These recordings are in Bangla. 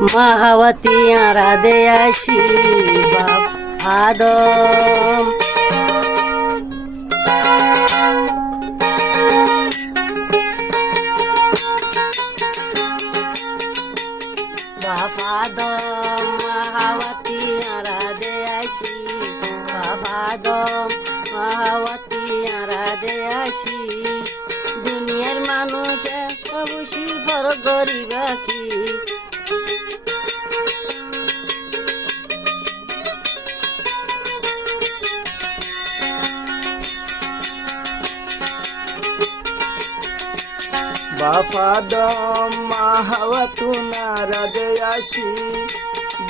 মাহাবতী আরাধে আসি বাপ আদম। বাপ আদম মাহাবতী আরাধে আসি, বাপ আদম মাহাবতী আরাধে আসি। দুনিয়ার মানুষ অবশ্যই ফরক গরিবা কি, বাপ আদম মাহাবতী আরাধে আসি।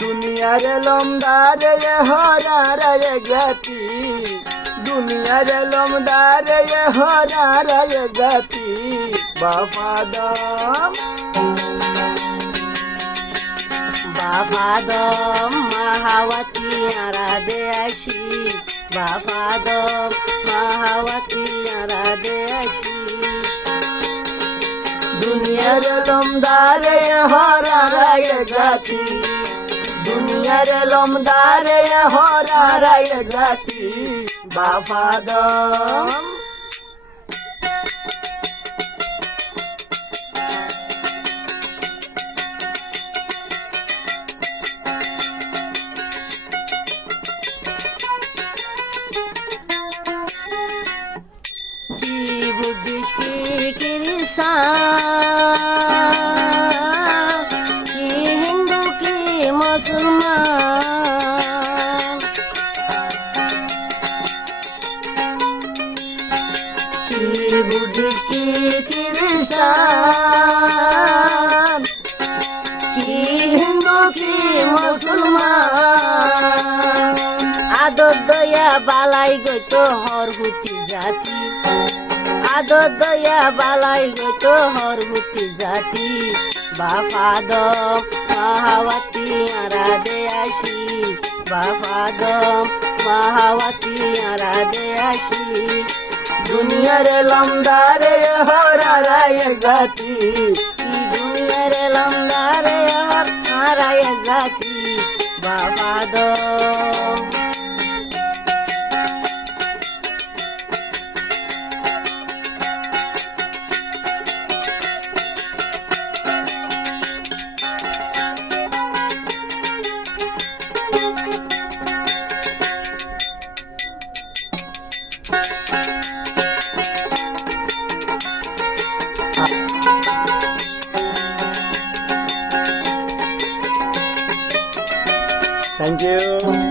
দুনিয়ার লমদারে হরারে জাতি, দুনিয়ার লমদারে হরারে জাতি। বাপ আদম বাপ আদম মাহাবতী আরাধে আসি, বাপ আদম মাহাবতী আরাধে আসি। দুনিয়ার লমদারে হরারে জাতি, দুনিয়ার লমদারে হরারে জাতি। বাপ আদম কি বুদ্ধিস কি খ্রিস্টান, কি হিন্দু কি মুসলমান, কি বুদ্ধিস কি খ্রিস্টান, কি হিন্দু কি মুসলমান। আদর দয়া বালাই গইতো হরহুতি জাতি, আদর দয়া বালাই গইতো হরহুতি জাতি। বাপ আদম মাহাবতী আরাধে আসি, বাপ আদম মাহাবতী আরাধে আসি। দুনিয়ার লমদারে হরারে জাতি, দুনিয়ার লমদারে হারায় জাতি। বাপ আদম থ্যাংক ইউ।